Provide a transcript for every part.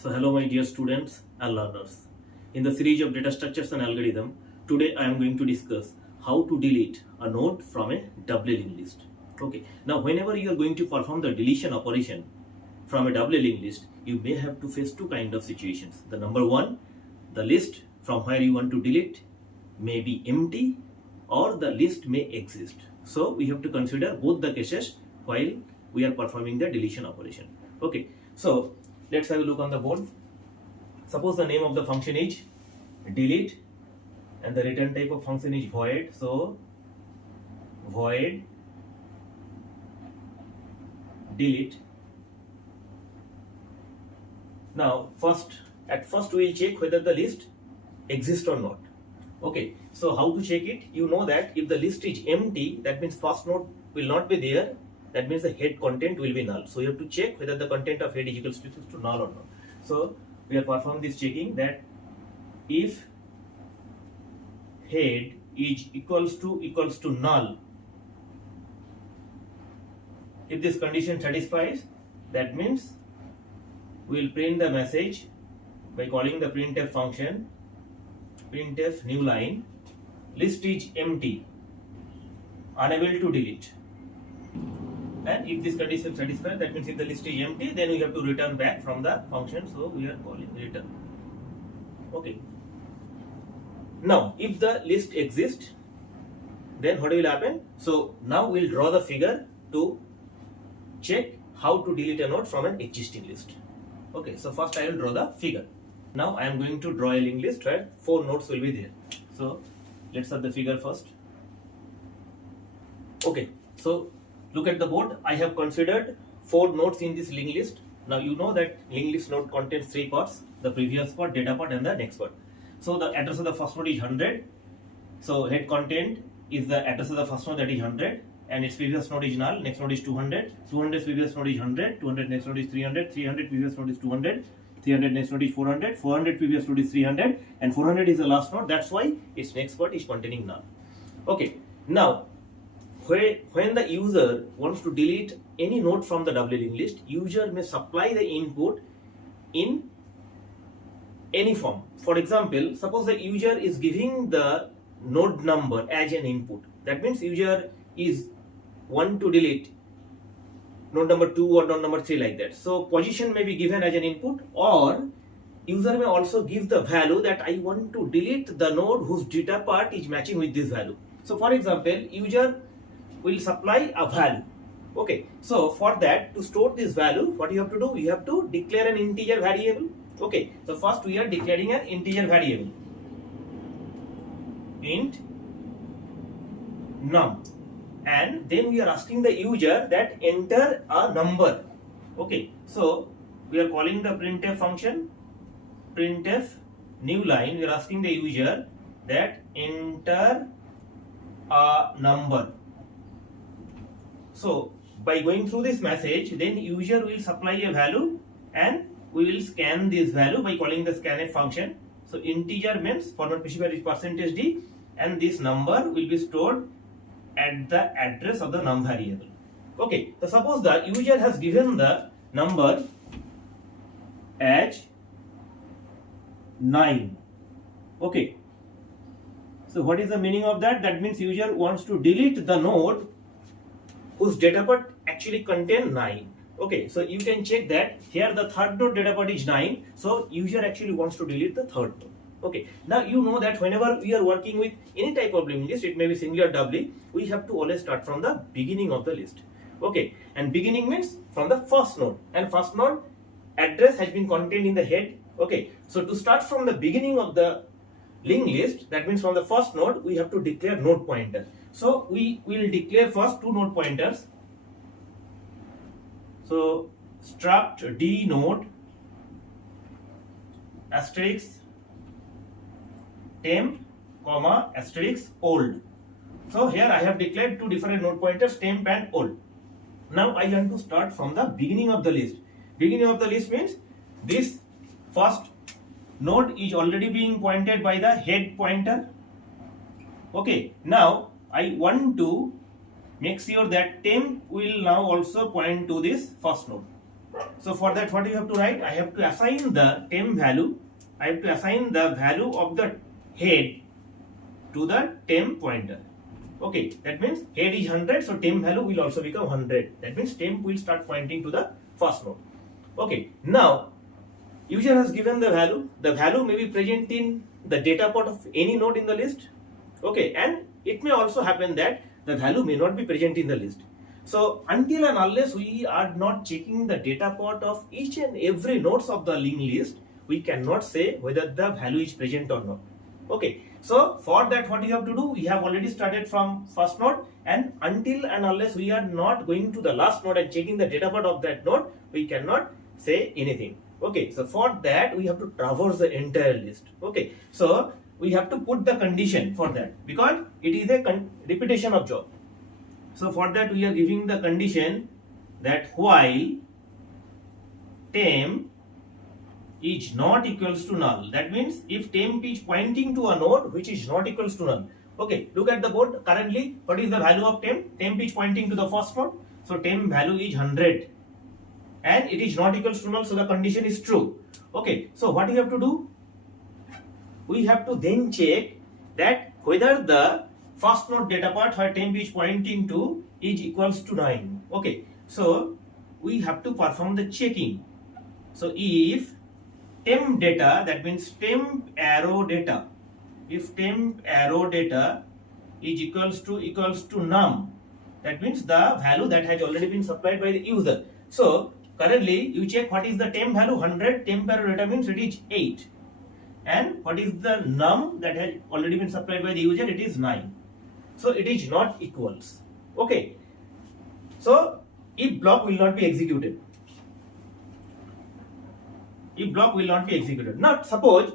So hello my dear students and learners. In the series of data structures and algorithm, today I am going to discuss how to delete a node from a doubly linked list. Okay, now whenever you are going to perform the deletion operation from a doubly linked list, you may have to face two kind of situations. The number one, the list from where you want to delete may be empty or the list may exist. So we have to consider both the cases while we are performing the deletion operation. Okay, so let's have a look on the board. Suppose the name of the function is delete and the return type of function is void. So void delete. Now at first we will check whether the list exists or not. Okay, so how to check it? You know that if the list is empty, that means first node will not be there. That means the head content will be null. So you have to check whether the content of head is equals to null or not. So we are performing this checking that if head is equals to null, if this condition satisfies, that means we will print the message by calling the printf function, printf new line, list is empty, unable to delete. And if this condition satisfies, that means if the list is empty, then we have to return back from the function. So we are calling return. Okay. Now, if the list exists, then what will happen? So now we'll draw the figure to check how to delete a node from an existing list. Okay. So first I will draw the figure. Now I am going to draw a linked list where 4 nodes will be there. So let's have the figure first. Okay. So look at the board. I have considered 4 nodes in this linked list. Now you know that linked list node contains 3 parts: the previous part, data part, and the next part. So the address of the first node is 100. So head content is the address of the first node, that is 100, and its previous node is null. Next node is 200. 200 previous node is 100. 200 next node is 300. 300 previous node is 200. 300 next node is 400. 400 previous node is 300, and 400 is the last node. That's why its next part is containing null. Okay. Now, when the user wants to delete any node from the doubly linked list, user may supply the input in any form. For example, suppose the user is giving the node number as an input. That means user is want to delete node number 2 or node number 3, like that. So position may be given as an input, or user may also give the value that I want to delete the node whose data part is matching with this value. So for example, user will supply a value. Okay, so for that, to store this value, what you have to do? You have to declare an integer variable. Okay, so first we are declaring an integer variable, int num, and then we are asking the user that enter a number. Okay, so we are calling the printf function, printf new line. We are asking the user that enter a number. So by going through this message, then user will supply a value and we will scan this value by calling the scanf function. So integer means format specifier is %d, and this number will be stored at the address of the num variable. Okay, so suppose the user has given the number as 9. Okay, so what is the meaning of that? That means user wants to delete the node whose data part actually contain 9. Okay, so you can check that here the third node data part is 9. So user actually wants to delete the third node. Okay, now you know that whenever we are working with any type of linked list, it may be singular, doubly, we have to always start from the beginning of the list. Okay, and beginning means from the first node, and first node address has been contained in the head. Okay, so to start from the beginning of the linked list, that means from the first node, we have to declare node pointer. So we will declare first 2 node pointers. So struct d node asterisk temp comma asterisk old. So here I have declared 2 different node pointers, temp and old. Now I want to start from the beginning of the list. Beginning of the list means this first node is already being pointed by the head pointer. Okay, now I want to make sure that temp will now also point to this first node. So for that, what you have to write? I have to assign the temp value. I have to assign the value of the head to the temp pointer. Okay, that means head is 100, so temp value will also become 100. That means temp will start pointing to the first node. Okay, now user has given the value. The value may be present in the data part of any node in the list. Okay, and it may also happen that the value may not be present in the list. So until and unless we are not checking the data part of each and every nodes of the linked list, we cannot say whether the value is present or not. Okay, so for that, what you have to do, we have already started from first node, and until and unless we are not going to the last node and checking the data part of that node, we cannot say anything. Okay, so for that we have to traverse the entire list. Okay, so we have to put the condition for that because it is a repetition of job. So for that we are giving the condition that while temp is not equals to null. That means if temp is pointing to a node which is not equals to null. Okay, look at the board. Currently, what is the value of temp? Temp is pointing to the first node. So temp value is 100 and it is not equals to null. So the condition is true. Okay, so what you have to do? We have to then check that whether the first node data part where temp is pointing to is equals to 9. Okay, so we have to perform the checking. So if temp data, that means temp arrow data, if temp arrow data is equals to num, that means the value that has already been supplied by the user. So currently you check what is the temp value, 100, temp arrow data means it is 8, and what is the num that has already been supplied by the user, it is 9. So it is not equals. Okay, so if block will not be executed. If block will not be executed. Now suppose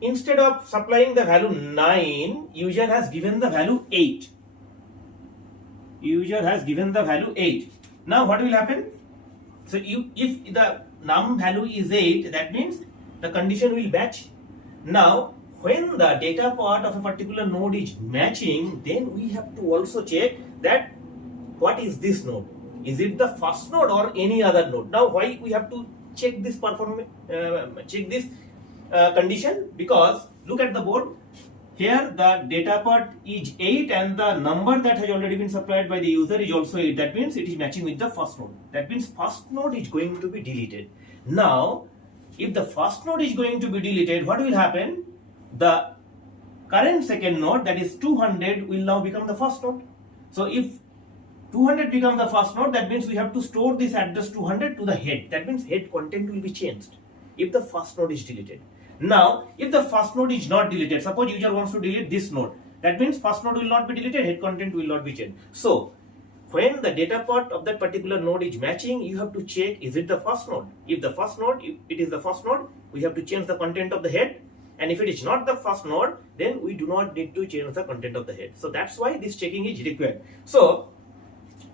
instead of supplying the value 9, user has given the value 8. User has given the value 8. Now what will happen? So if the num value is 8, that means the condition will match. Now when the data part of a particular node is matching, then we have to also check that what is this node? Is it the first node or any other node? Now why we have to check this condition? Because look at the board. Here the data part is 8 and the number that has already been supplied by the user is also 8. That means it is matching with the first node. That means first node is going to be deleted. Now if the first node is going to be deleted, what will happen? The current second node, that is 200, will now become the first node. So if 200 becomes the first node, that means we have to store this address 200 to the head. That means head content will be changed if the first node is deleted. Now if the first node is not deleted, suppose user wants to delete this node, that means first node will not be deleted, head content will not be changed. So when the data part of that particular node is matching, you have to check, is it the first node? If it is the first node, we have to change the content of the head. And if it is not the first node, then we do not need to change the content of the head. So that's why this checking is required. So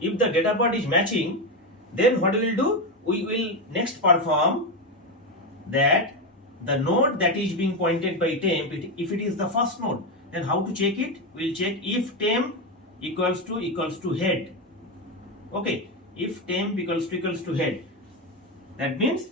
if the data part is matching, then what we will do? We will next perform that the node that is being pointed by temp, if it is the first node, then how to check it? We will check if temp equals to head. Okay, if temp equals to head, that means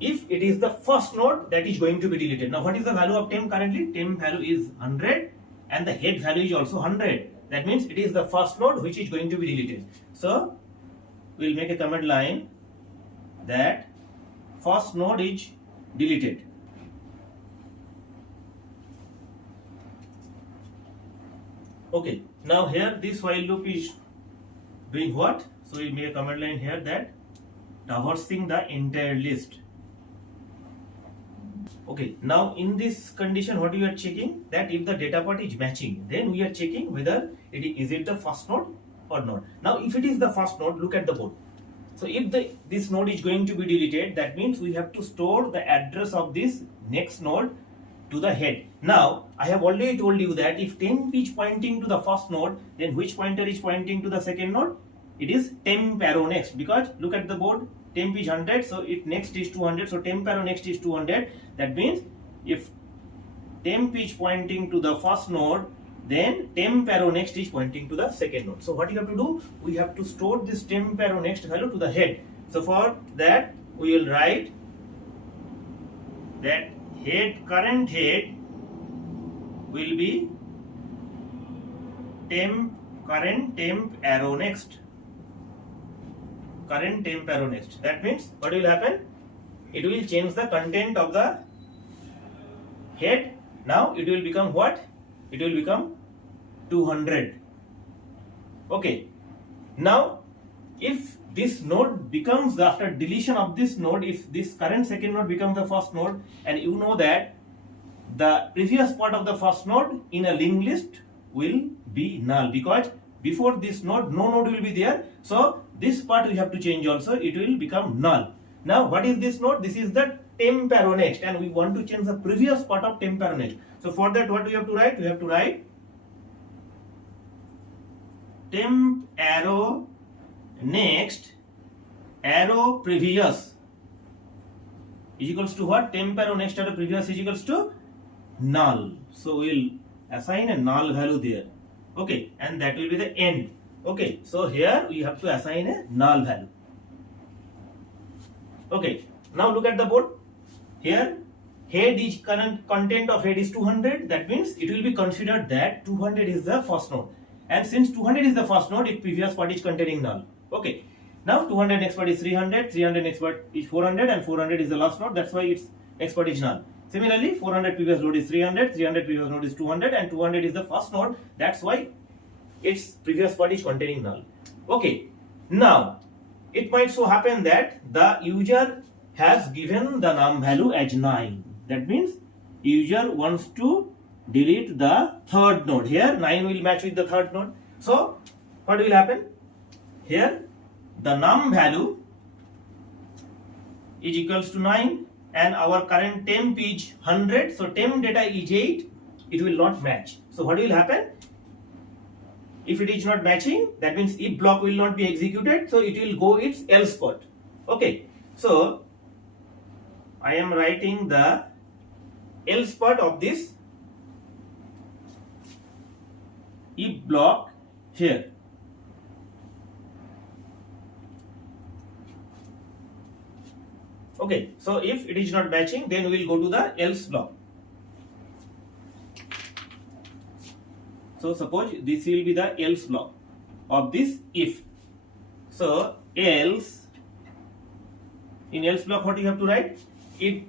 if it is the first node that is going to be deleted. Now what is the value of temp currently? Temp value is 100 and the head value is also 100. That means it is the first node which is going to be deleted. So we will make a command line that first node is deleted. Okay, now here this while loop is doing what? So we make a command line here that traversing the entire list. Okay, now in this condition, what we are checking, that if the data part is matching, then we are checking whether is it the first node or not. Now if it is the first node, look at the board. So if this node is going to be deleted, that means we have to store the address of this next node to the head. Now I have already told you that if temp is pointing to the first node, then which pointer is pointing to the second node? It is temp arrow next, because look at the board, temp is 100, so it next is 200, so temp arrow next is 200. That means if temp is pointing to the first node, then temp arrow next is pointing to the second node. So what you have to do? We have to store this temp arrow next value to the head. So for that we will write that current head will be current temp arrow next. Current temp arrow next. That means what will happen? It will change the content of the head. Now it will become what? It will become 200. Okay. Now if this node becomes, after deletion of this node, if this current second node becomes the first node, and you know that the previous part of the first node in a linked list will be null, because before this node no node will be there. So this part we have to change also, it will become null. Now what is this node? This is the temp arrow next, and we want to change the previous part of temp arrow next. So for that what we have to write? We have to write temp arrow next arrow previous is equals to what? Temp arrow next arrow previous is equals to null. So we'll assign a null value there. Okay, and that will be the end. Okay, so here we have to assign a null value. Okay, now look at the board. Here head is current content of head is 200. That means it will be considered that 200 is the first node, and since 200 is the first node, its previous part is containing null. Okay, now 200 next part is 300, 300 next part is 400, and 400 is the last node. That's why its next part is null. Similarly, 400 previous node is 300, 300 previous node is 200, and 200 is the first node. That's why its previous part is containing null. Okay, now it might so happen that the user has given the num value as 9. That means user wants to delete the third node. Here 9 will match with the third node. So what will happen? Here the num value is equals to 9 and our current temp is 100. So temp data is 8. It will not match. So what will happen? If it is not matching, that means if block will not be executed. So it will go its else part. Okay. So I am writing the else part of this if block here. Okay, so if it is not matching, then we will go to the else block. So suppose this will be the else block of this if. So else, in else block what you have to write? If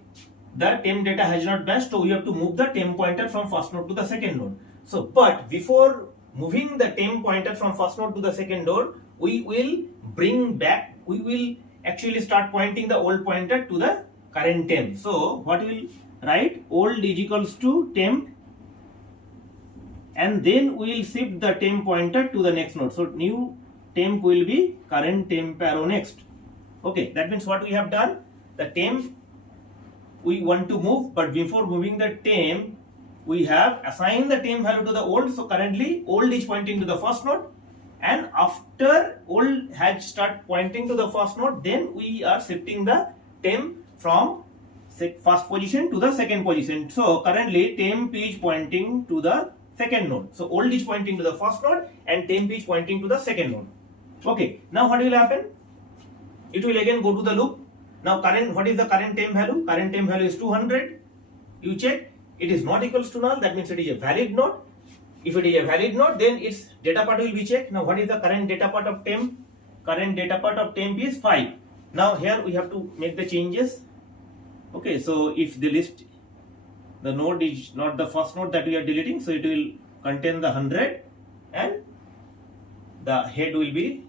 the temp data has not matched, so we have to move the temp pointer from first node to the second node. So but before moving the temp pointer from first node to the second node, we will bring back, we will actually start pointing the old pointer to the current temp. So what we will write? Old is equals to temp, and then we will shift the temp pointer to the next node. So new temp will be current temp arrow next. Okay, that means what we have done? The temp we want to move, but before moving the temp, we have assigned the temp value to the old. So currently old is pointing to the first node, and after old has start pointing to the first node, then we are shifting the temp from first position to the second position. So currently temp is pointing to the second node. So old is pointing to the first node and temp is pointing to the second node. Okay, now what will happen? It will again go to the loop. Now current, what is the current temp value? Current temp value is 200. You check, it is not equals to null. That means it is a valid node. If it is a valid node, then its data part will be checked. Now what is the current data part of temp? Current data part of temp is 5. Now here we have to make the changes. Okay, so if the list, the node is not the first node that we are deleting, so it will contain the 100 and the head will be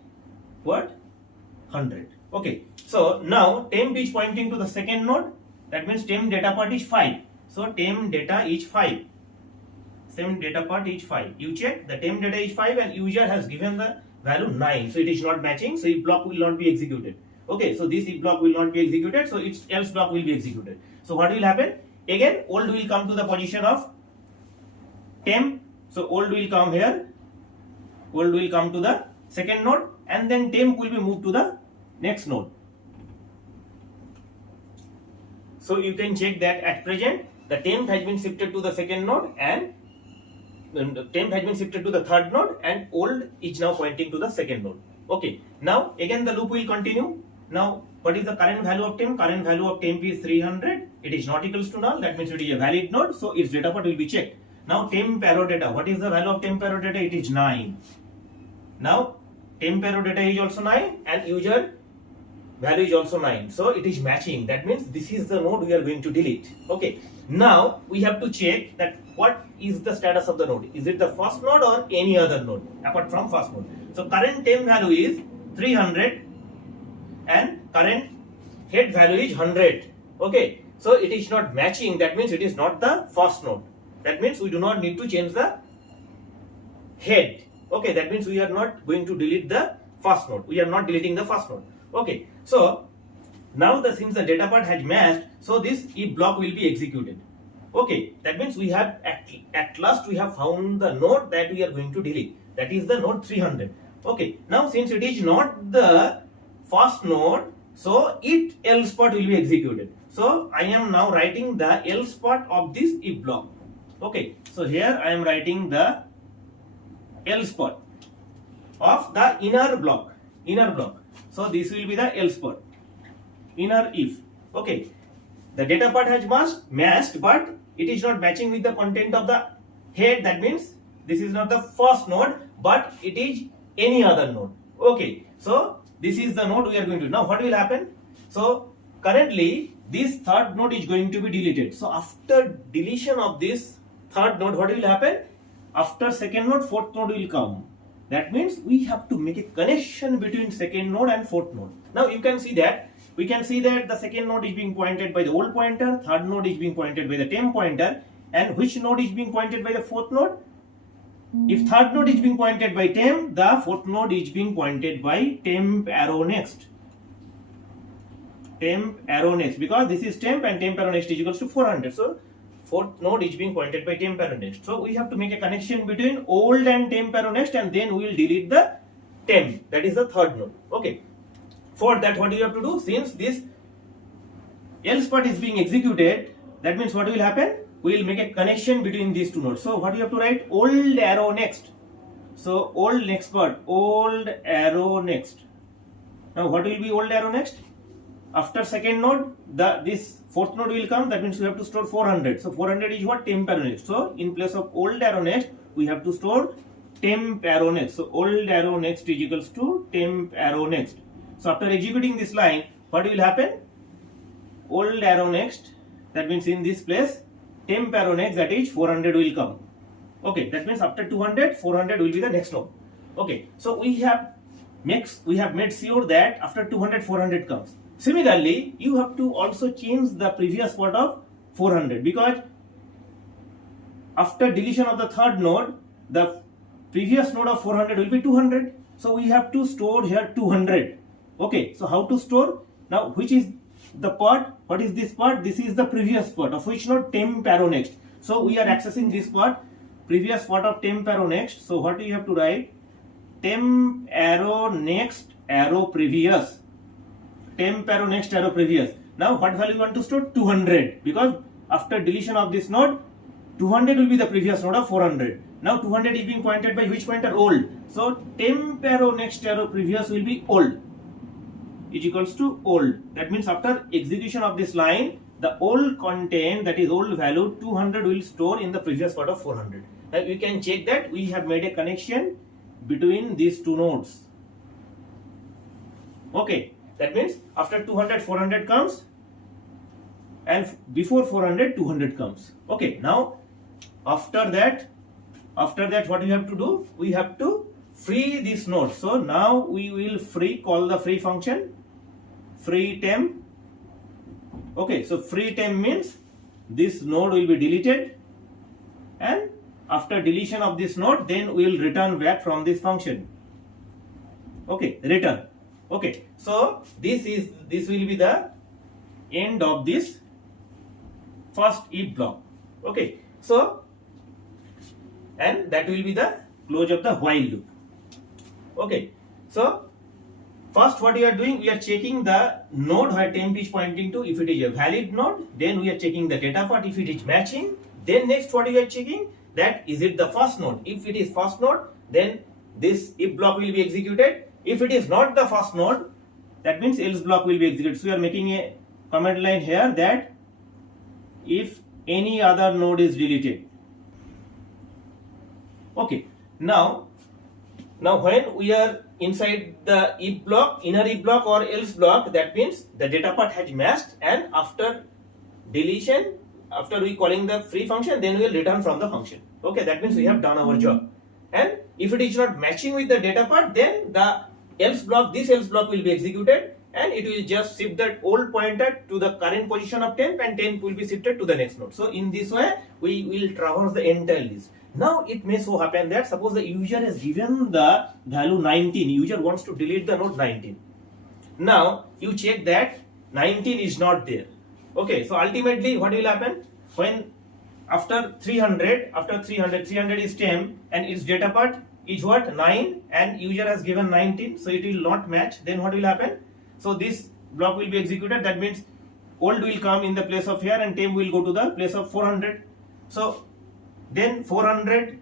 what? 100. Okay, so now temp is pointing to the second node. That means temp data part is 5. So temp data is 5. Same data part is 5. You check, the temp data is 5 and user has given the value 9. So it is not matching. So if block will not be executed. Okay, so this if block will not be executed. So its else block will be executed. So what will happen? Again, old will come to the position of temp. So old will come here. Old will come to the second node, and then temp will be moved to the next node. So you can check that at present the temp has been shifted to the second node and the temp has been shifted to the third node, and old is now pointing to the second node. Okay, now again the loop will continue. Now, what is the current value of temp? Current value of temp is 300. It is not equals to null. That means it is a valid node. So its data part will be checked. Now, temp arrow data. What is the value of temp arrow data? It is 9. Now, temp arrow data is also 9 and user value is also 9. So it is matching. That means this is the node we are going to delete. Okay. Now we have to check that what is the status of the node. Is it the first node or any other node apart from first node? So current temp value is 300 and current head value is 100. Okay. So it is not matching. That means it is not the first node. That means we do not need to change the head. Okay. That means we are not going to delete the first node. We are not deleting the first node. Okay, so now since the data part has matched, so this if block will be executed. Okay, that means we have at last we have found the node that we are going to delete. That is the node 300. Okay, now since it is not the first node, so it else part will be executed. So I am now writing the else part of this if block. Okay, so here I am writing the else part of the inner block. So this will be the else part, inner if. Okay, the data part has matched, but it is not matching with the content of the head. That means this is not the first node, but it is any other node. Okay, so this is the node we are going to. Now what will happen? So currently this third node is going to be deleted. So after deletion of this third node, what will happen? After second node, fourth node will come. That means we have to make a connection between second node and fourth node. Now you can see that, we can see that the second node is being pointed by the old pointer, third node is being pointed by the temp pointer, and which node is being pointed by the fourth node? If third node is being pointed by temp, the fourth node is being pointed by temp arrow next. Temp arrow next, because this is temp and temp arrow next is equals to 400. So fourth node is being pointed by temp arrow next. So we have to make a connection between old and temp arrow next, and then we will delete the temp. That is the third node. Okay. For that, what you have to do? Since this else part is being executed, that means what will happen? We will make a connection between these two nodes. So what you have to write? Old arrow next. So old next part. Old arrow next. Now what will be old arrow next? After second node, this fourth node will come. That means we have to store 400. So 400 is what? Temp arrow next. So in place of old arrow next, we have to store temp arrow next. So old arrow next is equals to temp arrow next. So after executing this line, what will happen? Old arrow next. That means in this place, temp arrow next, that is 400 will come. Okay, that means after 200, 400 will be the next node. Okay, so we have made sure that after 200, 400 comes. Similarly, you have to also change the previous part of 400, because after deletion of the third node, the previous node of 400 will be 200. So we have to store here 200. Okay, so how to store? Now, which is the part? What is this part? This is the previous part of which node? Temp arrow next. So we are accessing this part, previous part of temp arrow next. So what do you have to write? Temp arrow next arrow previous. Temp arrow next arrow previous. Now what value you want to store? 200, because after deletion of this node, 200 will be the previous node of 400. Now 200 is being pointed by which pointer? Old. So temp arrow next arrow previous will be old, is equals to old. That means after execution of this line, the old content, that is old value 200 will store in the previous part of 400. Now you can check that we have made a connection between these two nodes. Okay. That means after 200, 400 comes, and before 400, 200 comes. Okay, now after that what you have to do? We have to free this node. So now we will call the free function, free temp. Okay, so free temp means this node will be deleted, and after deletion of this node, then we will return back from this function. Okay, return. Okay, so this will be the end of this first if block. Okay, so and that will be the close of the while loop. Okay, so first what we are doing, we are checking the node where temp is pointing to. If it is a valid node, then we are checking the data part if it is matching. Then next what we are checking, that is it the first node. If it is first node, then this if block will be executed. If it is not the first node, that means else block will be executed. So we are making a comment line here that if any other node is deleted. Okay, now when we are inside the if block, inner if block or else block, that means the data part has matched, and after deletion, after we calling the free function, then we will return from the function. Okay, that means we have done our job. And if it is not matching with the data part, then the else block, this else block will be executed, and it will just shift that old pointer to the current position of temp, and temp will be shifted to the next node. So in this way we will traverse the entire list. Now it may so happen that suppose the user has given the value 19, user wants to delete the node 19. Now you check that 19 is not there. Okay, so ultimately what will happen? When after 300 is temp and its data part is what? 9, and user has given 19, so it will not match. Then what will happen? So this block will be executed. That means old will come in the place of here and temp will go to the place of 400. So then 400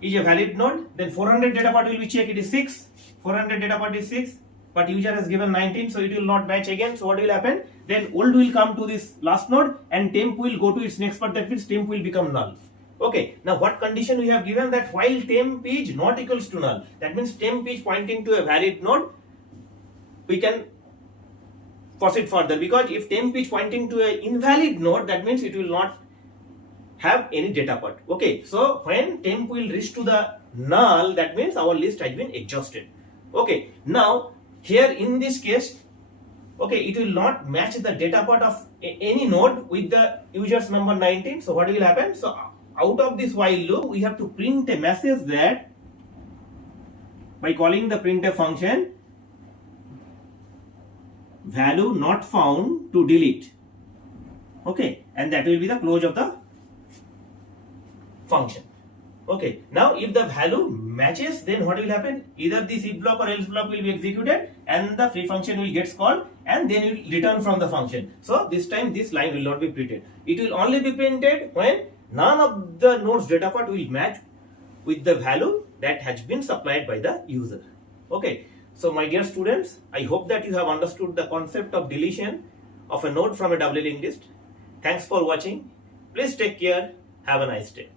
is a valid node. Then 400 data part will be checked. It is 6. 400 data part is 6. But user has given 19, so it will not match again. So what will happen? Then old will come to this last node and temp will go to its next part. That means temp will become null. Okay, now what condition we have given? That while temp is not equals to null, that means temp is pointing to a valid node, we can proceed further, because if temp is pointing to an invalid node, that means it will not have any data part. Okay, so when temp will reach to the null, that means our list has been exhausted. Okay, now here in this case, okay, it will not match the data part of any node with the user's number 19. So what will happen? So out of this while loop, we have to print a message that by calling the printf function, value not found to delete. Okay, and that will be the close of the function. Okay, now if the value matches, then what will happen? Either this if block or else block will be executed and the free function will get called, and then it will return from the function. So this time this line will not be printed. It will only be printed when none of the node's data part will match with the value that has been supplied by the user. Okay, so my dear students, I hope that you have understood the concept of deletion of a node from a doubly linked list. Thanks for watching. Please take care. Have a nice day.